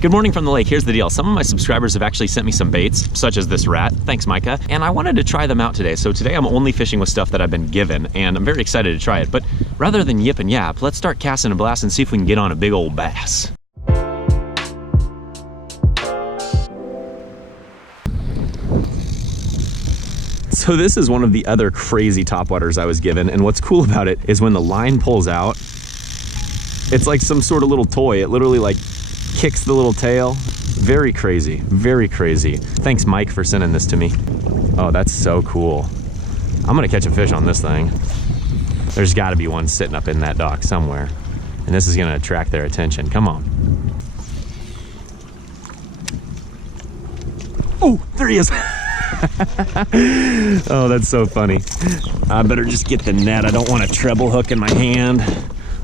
Good morning from the lake. Here's the deal. Some of my subscribers have actually sent me some baits, such as this rat. Thanks, Micah. And I wanted to try them out today. So today I'm only fishing with stuff that I've been given, and I'm very excited to try it. But rather than yip and yap, let's start casting a blast and see if we can get on a big old bass. So this is one of the other crazy topwaters I was given, and what's cool about it is when the line pulls out, it's like some sort of little toy. It literally like kicks the little tail. Very crazy, very crazy. Thanks, Mike, for sending this to me. Oh, that's so cool. I'm gonna catch a fish on this thing. There's gotta be one sitting up in that dock somewhere, and this is gonna attract their attention. Come on. Oh, there he is. Oh, that's so funny. I better just get the net. I don't want a treble hook in my hand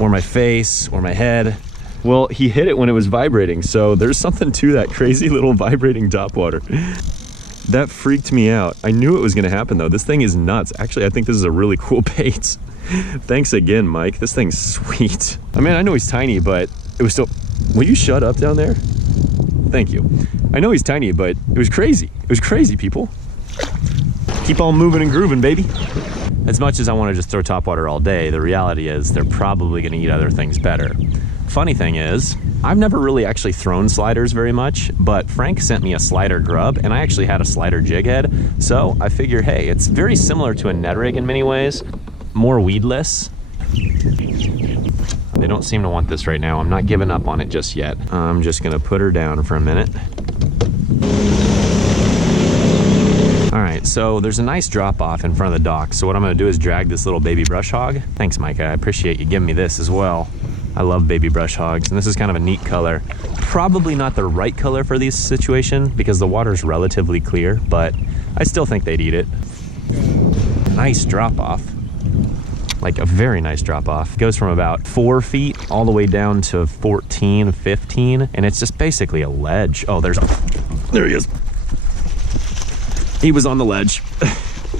or my face or my head. Well, he hit it when it was vibrating, so there's something to that crazy little vibrating topwater. That freaked me out. I knew it was gonna happen though. This thing is nuts. Actually, I think this is a really cool bait. Thanks again, Mike. This thing's sweet. I mean, I know he's tiny, but it was still... Will you shut up down there? Thank you. I know he's tiny, but it was crazy. It was crazy, people. Keep on moving and grooving, baby. As much as I want to just throw topwater all day, the reality is they're probably gonna eat other things better. Funny thing is, I've never really actually thrown sliders very much, but Frank sent me a slider grub, and I actually had a slider jig head, so I figure, hey, it's very similar to a Ned rig in many ways, more weedless. They don't seem to want this right now. I'm not giving up on it just yet. I'm just gonna put her down for a minute. All right, so there's a nice drop off in front of the dock, so what I'm gonna do is drag this little baby brush hog. Thanks, Micah, I appreciate you giving me this as well. I love baby brush hogs, and this is kind of a neat color. Probably not the right color for this situation because the water's relatively clear, but I still think they'd eat it. Nice drop off. Like a very nice drop off. It goes from about 4 feet all the way down to 14, 15, and it's just basically a ledge. Oh, there he is. He was on the ledge.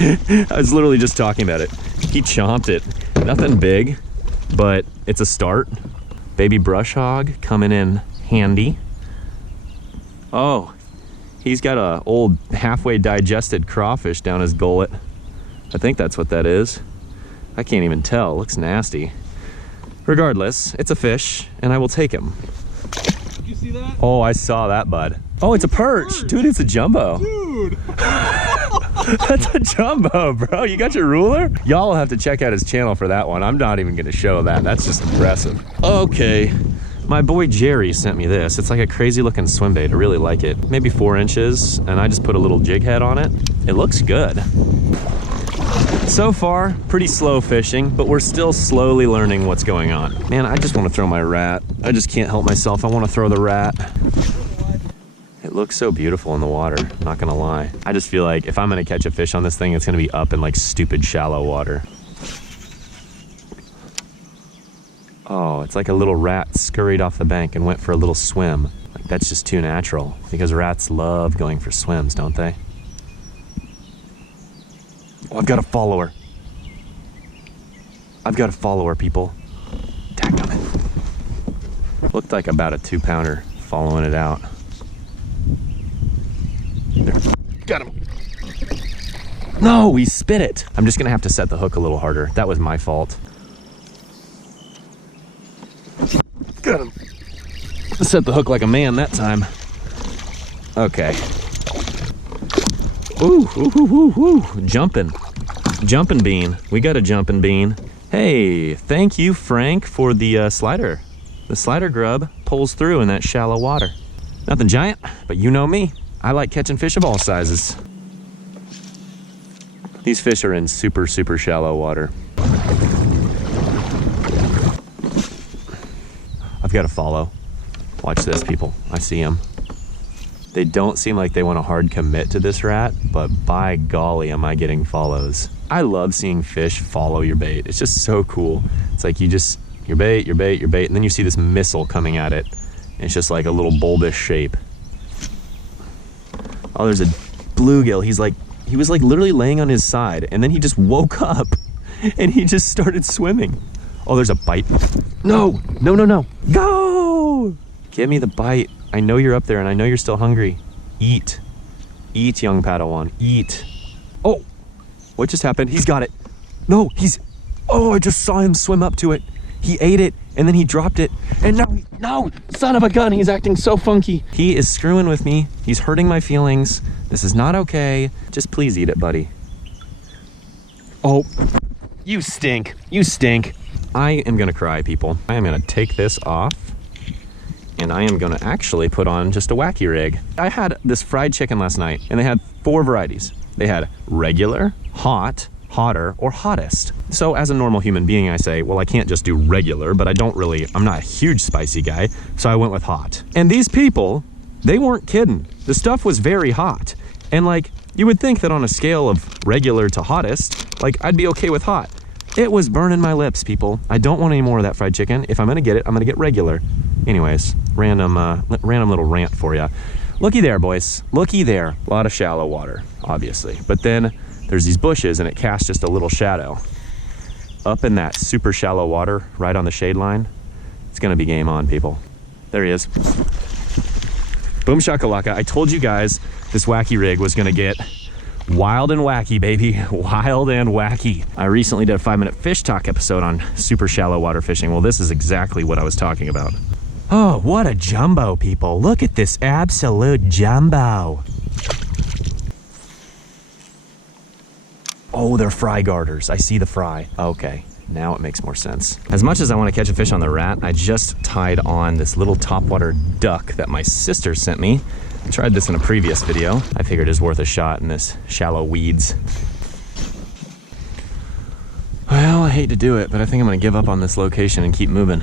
I was literally just talking about it. He chomped it. Nothing big, but it's a start. Baby brush hog coming in handy. Oh, he's got a old halfway digested crawfish down his gullet. I think that's what that is. I can't even tell, looks nasty. Regardless, it's a fish and I will take him. Did you see that? Oh, I saw that, bud. Oh, it's a perch. Dude, it's a jumbo. Dude. That's a jumbo, bro. You got your ruler? Y'all will have to check out his channel for that one. I'm not even gonna show that. That's just impressive. Okay, my boy Jerry sent me this. It's like a crazy looking swim bait. I really like it. Maybe 4 inches, and I just put a little jig head on it. It looks good. So far, pretty slow fishing, but we're still slowly learning what's going on. Man, I just want to throw my rat. I just can't help myself. I want to throw the rat. It looks so beautiful in the water, not gonna lie. I just feel like if I'm gonna catch a fish on this thing, it's gonna be up in like stupid shallow water. Oh, it's like a little rat scurried off the bank and went for a little swim. Like, that's just too natural, because rats love going for swims, don't they? Oh, I've got a follower. I've got a follower, people. Dadgummit. Looked like about a 2-pounder following it out. There. Got him. No, he spit it. I'm just gonna have to set the hook a little harder. That was my fault. Got him. Set the hook like a man that time. Okay. Ooh, ooh, ooh, ooh, ooh. Jumping bean. We got a jumping bean. Hey, thank you, Frank, for the slider. The slider grub pulls through in that shallow water. Nothing giant, but you know me. I like catching fish of all sizes. These fish are in super, super shallow water. I've got to follow. Watch this, people. I see them. They don't seem like they want to hard commit to this rat, but by golly, am I getting follows. I love seeing fish follow your bait. It's just so cool. It's like your bait, and then you see this missile coming at it. And it's just like a little bulbous shape. Oh, there's a bluegill. He was like literally laying on his side, and then he just woke up and he just started swimming. Oh, there's a bite. No, no, no, no. Go! Give me the bite. I know you're up there and I know you're still hungry. Eat. Eat, young Padawan. Eat. Oh, what just happened? He's got it. No, oh, I just saw him swim up to it. He ate it and then he dropped it. And now, no, son of a gun, he's acting so funky. He is screwing with me. He's hurting my feelings. This is not okay. Just please eat it, buddy. Oh, you stink. You stink. I am gonna cry, people. I am gonna take this off and I am gonna actually put on just a wacky rig. I had this fried chicken last night and they had 4 varieties. They had regular, hot, hotter, or hottest. So as a normal human being, I say, well, I can't just do regular, but I'm not a huge spicy guy, so I went with hot. And these people, they weren't kidding. The stuff was very hot. And like, you would think that on a scale of regular to hottest, like I'd be okay with hot. It was burning my lips, people. I don't want any more of that fried chicken. If I'm gonna get it, I'm gonna get regular. Anyways, random little rant for you. Looky there, boys. Looky there. A lot of shallow water, obviously. But then there's these bushes and it casts just a little shadow. Up in that super shallow water, right on the shade line, it's gonna be game on, people. There he is. Boom shakalaka. I told you guys this wacky rig was gonna get wild and wacky, baby. Wild and wacky. I recently did a 5-minute fish talk episode on super shallow water fishing. Well, this is exactly what I was talking about. Oh, what a jumbo, people. Look at this absolute jumbo. Oh, they're fry garters. I see the fry. Okay, now it makes more sense. As much as I want to catch a fish on the rat, I just tied on this little topwater duck that my sister sent me. I tried this in a previous video. I figured it's worth a shot in this shallow weeds. Well, I hate to do it, but I think I'm gonna give up on this location and keep moving.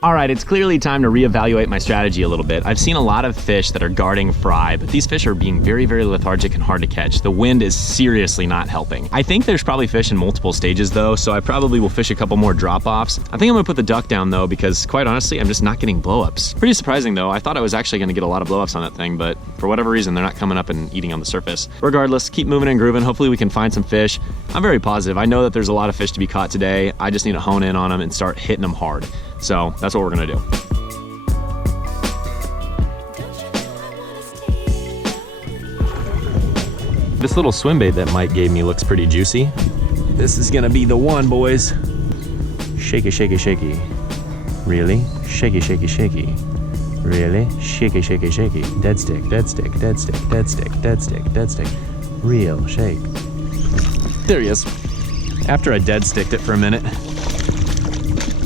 All right, it's clearly time to reevaluate my strategy a little bit. I've seen a lot of fish that are guarding fry, but these fish are being very, very lethargic and hard to catch. The wind is seriously not helping. I think there's probably fish in multiple stages though, so I probably will fish a couple more drop-offs. I think I'm gonna put the duck down though, because quite honestly, I'm just not getting blow-ups. Pretty surprising though. I thought I was actually gonna get a lot of blow-ups on that thing, but for whatever reason, they're not coming up and eating on the surface. Regardless, keep moving and grooving. Hopefully we can find some fish. I'm very positive. I know that there's a lot of fish to be caught today. I just need to hone in on them and start hitting them hard. So that's what we're gonna do. This little swim bait that Mike gave me looks pretty juicy. This is gonna be the one, boys. Shaky, shaky, shaky. Really? Shaky, shaky, shaky. Really? Shaky, shaky, shaky. Dead stick, dead stick, dead stick, dead stick, dead stick, dead stick. Real shake. There he is. After I dead sticked it for a minute.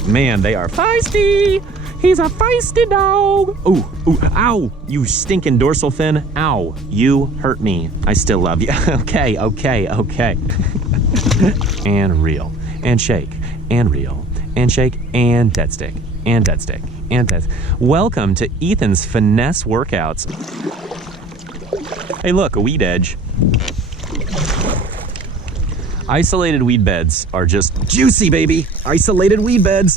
Man, they are feisty. He's a feisty dog. Ooh, ooh, ow, you stinking dorsal fin. Ow, you hurt me. I still love you. Okay, okay, okay. And reel, and shake, and reel, and shake, and dead stick, and dead stick, and dead. Welcome to Ethan's finesse workouts. Hey look, a weed edge. Isolated weed beds are just juicy, baby. Isolated weed beds.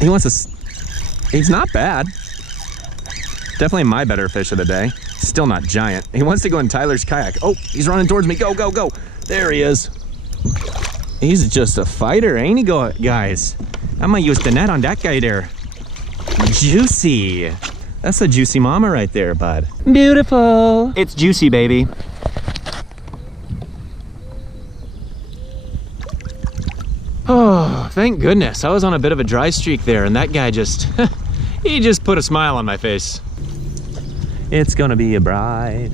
He wants to, he's not bad. Definitely my better fish of the day. Still not giant. He wants to go in Tyler's kayak. Oh, he's running towards me. Go, go, go. There he is. He's just a fighter, ain't he, guys? I'm gonna use the net on that guy there. Juicy. That's a juicy mama right there, bud. Beautiful. It's juicy, baby. Oh, thank goodness. I was on a bit of a dry streak there, and that guy just, he just put a smile on my face. It's gonna be a bride.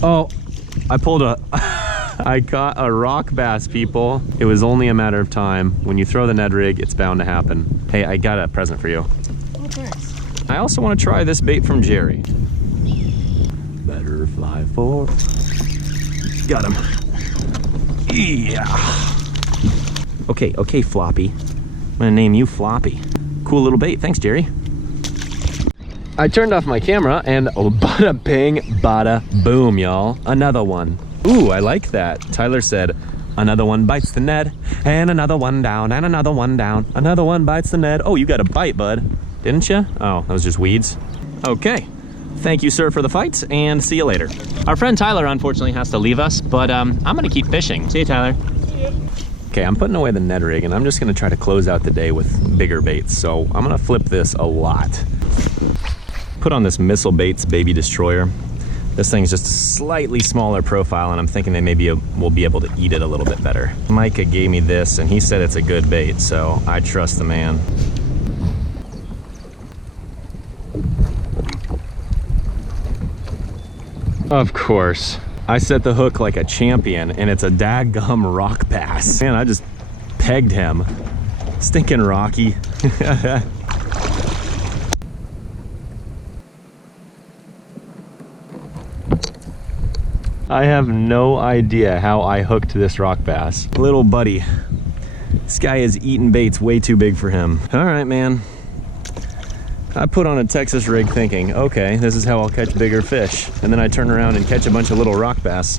Oh, I caught a rock bass, people. It was only a matter of time. When you throw the Ned rig, it's bound to happen. Hey, I got a present for you. Oh, thanks. I also want to try this bait from Jerry. Better fly for. Got him. Yeah. Okay, okay, Floppy. I'm gonna name you Floppy. Cool little bait. Thanks, Jerry. I turned off my camera and oh, bada bing, bada boom, y'all. Another one. Ooh, I like that. Tyler said, another one bites the Ned, and another one down, and another one down. Another one bites the Ned. Oh, you got a bite, bud. Didn't you? Oh, that was just weeds. Okay. Thank you, sir, for the fight, and see you later. Our friend Tyler, unfortunately, has to leave us, but I'm gonna keep fishing. See you, Tyler. See ya. Okay, I'm putting away the Ned rig and I'm just gonna try to close out the day with bigger baits. So I'm gonna flip this a lot. Put on this Missile Baits Baby Destroyer. This thing's just a slightly smaller profile and I'm thinking they maybe will be able to eat it a little bit better. Micah gave me this and he said it's a good bait, so I trust the man. Of course. I set the hook like a champion and it's a daggum rock bass. Man, I just pegged him. Stinking Rocky. I have no idea how I hooked this rock bass. Little buddy. This guy is eating baits way too big for him. All right, man. I put on a Texas rig thinking, okay, this is how I'll catch bigger fish. And then I turn around and catch a bunch of little rock bass.